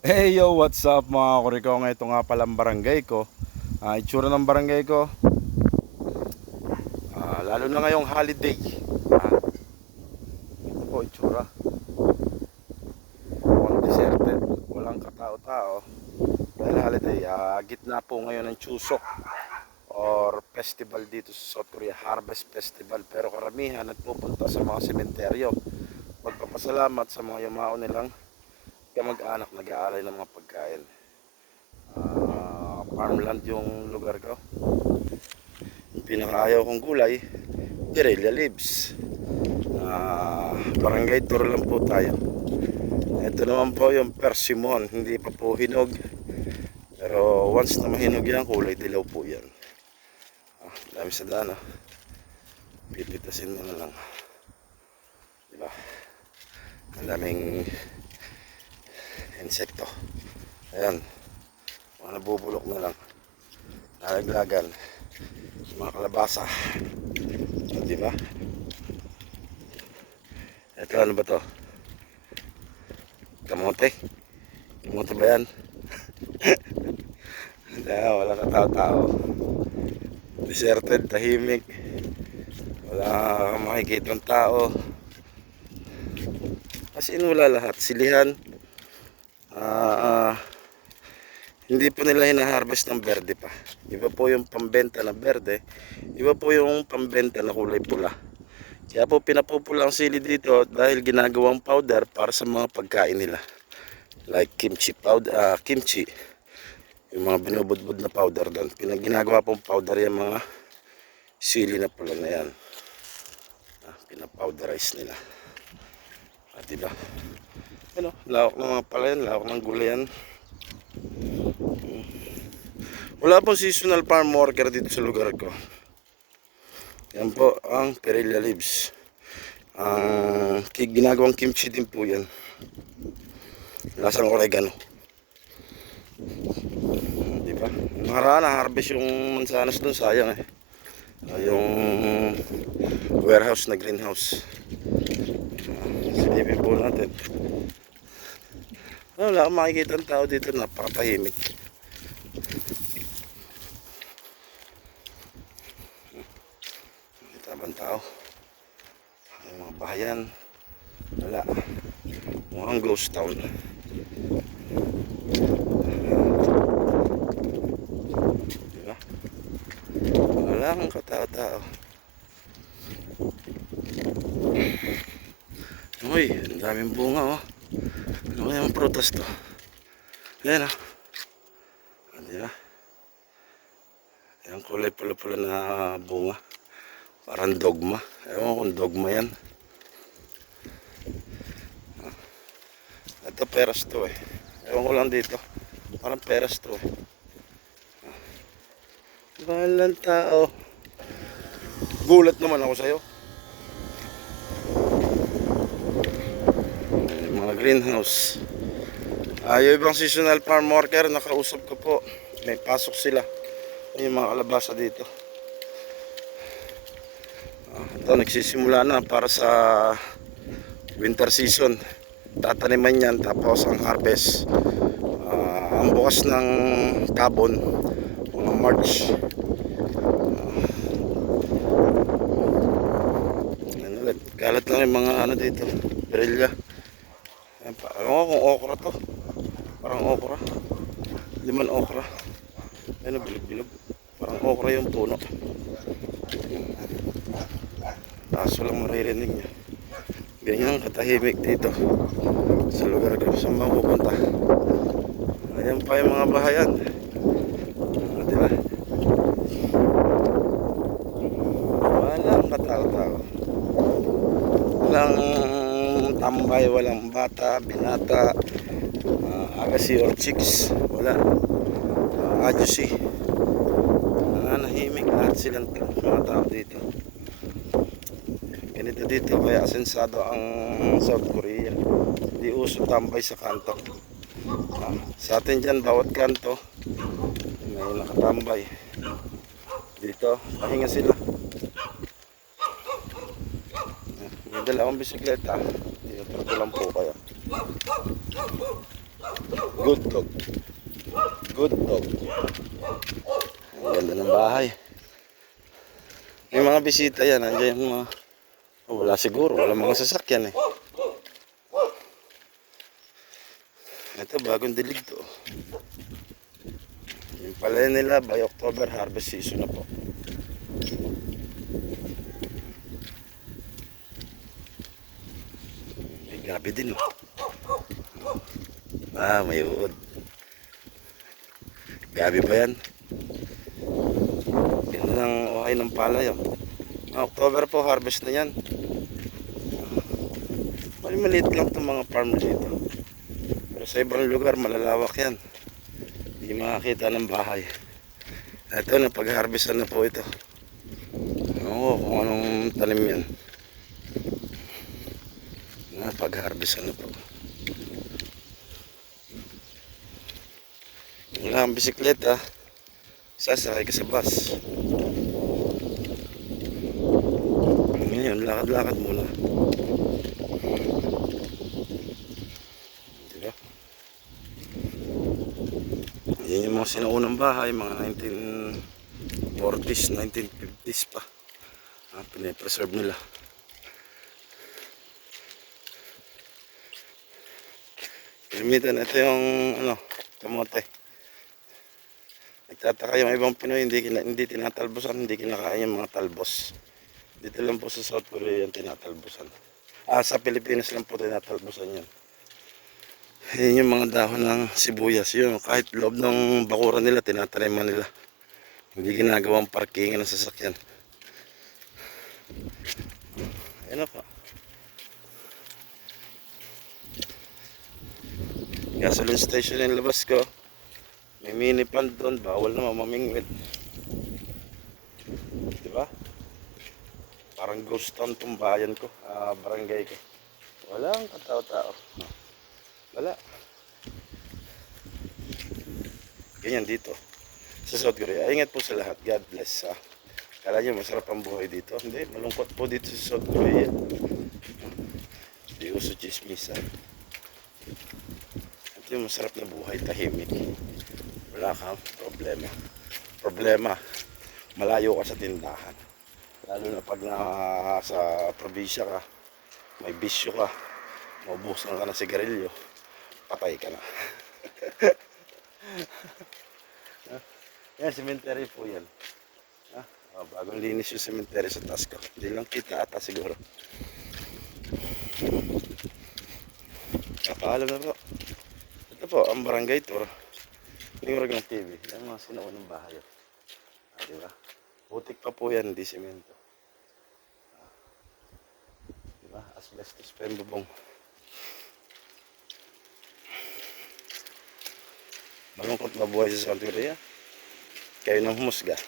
Hey yo, what's up mga kurikong? Ito nga palang barangay ko. Ah, itsura ng barangay ko. Ah, lalo na ngayong holiday. Ah, ito po itsura. Mukhang deserted. Walang katao-tao. Dahil holiday, ah, gitna po ngayon ng Chuseok or festival dito sa South Korea, Harvest Festival. Pero karamihan at pupunta sa mga sementeryo. Magpapasalamat sa mga yumao nilang kamag-anak nag-aalay ng mga pagkain. Ah, farmland yung lugar ko. Yung pinakaayaw kong gulay, Pirella leaves. Ah, barangay tour lang po tayo. Ito naman po yung persimmon, hindi pa po hinog. Pero once na mahinog yan, kulay dilaw po yan. Ah, dami sa daan ah. Pipitasin mo na lang. Diba? Ang daming insekto. Ayan. Mga nabubulok na lang. Nalaglagan. Mga kalabasa. O, di ba? Ito ano ba to? Kamote? Kamote ba yan? Hindi, wala ka tao-tao. Deserted, tahimik. Wala kang makikita ng tao. As wala lahat. Silihan. Ah, hindi po nila hina-harvest ng berde pa. Iba po yung pambenta na berde, iba po yung pambenta na kulay pula. Kaya po pinapupula ang sili dito dahil ginagawang powder para sa mga pagkain nila. Like kimchi powder, ah, kimchi. Yung mga binubudbud na powder doon. Pinag ginagawa pong powder yung mga sili na pula na yan. Ah, pinapowderize nila. Ah, diba? Ano, lawak ng mga palayan, lawak ng gulayan. Wala pong seasonal farm worker dito sa lugar ko. Yan po ang Perilla leaves. Ang ki- ginagawang kimchi din po yan. Lasang oregano. Di ba? Nakaraan na harvest yung mansanas doon, sayang eh. Ah, Yung warehouse na greenhouse. Silipin po natin. Wala akong makikita ng tao dito, napakatahimik. Kita ba ang tao? Ang mga bahayan. Wala. Mukhang ghost town. Diba? Wala kang katao-tao. Uy, ang daming bunga oh. Ano kaya ang prutas to? Ayan ah. Ah, di ba? Ayan kulay pula-pula na bunga. Parang dogma. Ewan kung dogma yan. Ito peras to eh. Ewan ko lang dito. Parang peras to eh. Balang tao. Gulat naman ako sa'yo. Mga greenhouse. Ah, yung ibang seasonal farm worker, nakausap ko po. May pasok sila. Yung mga kalabasa dito. Ah, ito, nagsisimula na para sa winter season. Tataniman yan, tapos ang harvest. Ah, ang bukas ng tabon, mga March. Ulit. Kalat lang yung mga ano dito. Brilya. Ayan pa. Ewan ko kung okra to. Parang okra. Hindi man okra. Ano, bilog-bilog. Parang okra yung puno. Kaso lang maririnig niya. Ganyan katahimik dito. Sa lugar ko. Saan ba pupunta? Ayan pa yung mga bahayan. Ah, di ba? Walang katao-tao. Walang tambay, walang bata, binata, uh, agasi or chicks. Wala. Uh, adyusi. Nananahimik lahat silang mga tao dito. Ganito dito kaya asensado ang South Korea. Hindi uso tambay sa kanto. Ah, sa atin dyan, bawat kanto, may nakatambay. Dito, pahinga sila. May dala akong bisikleta. Ko lang po kayo. Good dog. Good dog. Ang ganda ng bahay. May mga bisita yan. Andiyan yung mga... Oh, wala siguro. Wala mga sasakyan eh. Ito, bagong dilig to. Yung pala nila, by October, harvest season na po. Gabi din. oh. Ah, may uod. Gabi ba yan? Ganda ng okay ng palay. Oh. Ah, October po, harvest na yan. Mali maliit lang itong mga farm dito. Pero sa ibang lugar, malalawak yan. Hindi makakita ng bahay. Ito, napag-harvestan na po ito. Oo, kung anong tanim yan. Na po. Wala kang bisikleta, sasakay ka sa bus. Ngayon, lakad-lakad muna. Diba? Yan yung mga sinaunang bahay, mga 1940s, 1950s pa. Ah, pinipreserve nila. Gamitan, ito yung ano, kamote. Nagtataka yung ibang Pinoy, hindi, hindi tinatalbosan, hindi kinakain yung mga talbos. Dito lang po sa South Korea yung tinatalbosan. Ah, sa Pilipinas lang po tinatalbosan yan. Yan yung mga dahon ng sibuyas. Yun, kahit loob ng bakuran nila, tinataniman nila. Hindi ginagawang parkingan ng sasakyan. Ayan na po. Gasoline station yung labas ko. May mini pan doon, bawal naman mamingwit. Diba? Parang ghost town tong bayan ko, ah, barangay ko. Walang katao-tao. Wala. Ganyan dito. Sa South Korea. Ingat po sa lahat. God bless. Ha? Kala nyo masarap ang buhay dito. Hindi, malungkot po dito sa South Korea. Hindi uso chismis. Ha? Ito yung masarap na buhay. Tahimik. Wala kang problema. Problema. Malayo ka sa tindahan. Lalo na pag nasa probinsya ka, may bisyo ka, maubusan ka ng sigarilyo, patay ka na. yan, cemetery po yan. Ah, oh, bagong linis yung cemetery sa taas ko. Hindi lang kita ata siguro. Kapaalam na po. Po, ang barangay tour. Yung ng TV. Yan mga sinuunang bahay. Ah, di ba? Butik pa po yan, hindi semento. Ah. Di ba? Asbestos pa yung bubong. Malungkot mabuhay sa South Korea. Kayo nang humusga.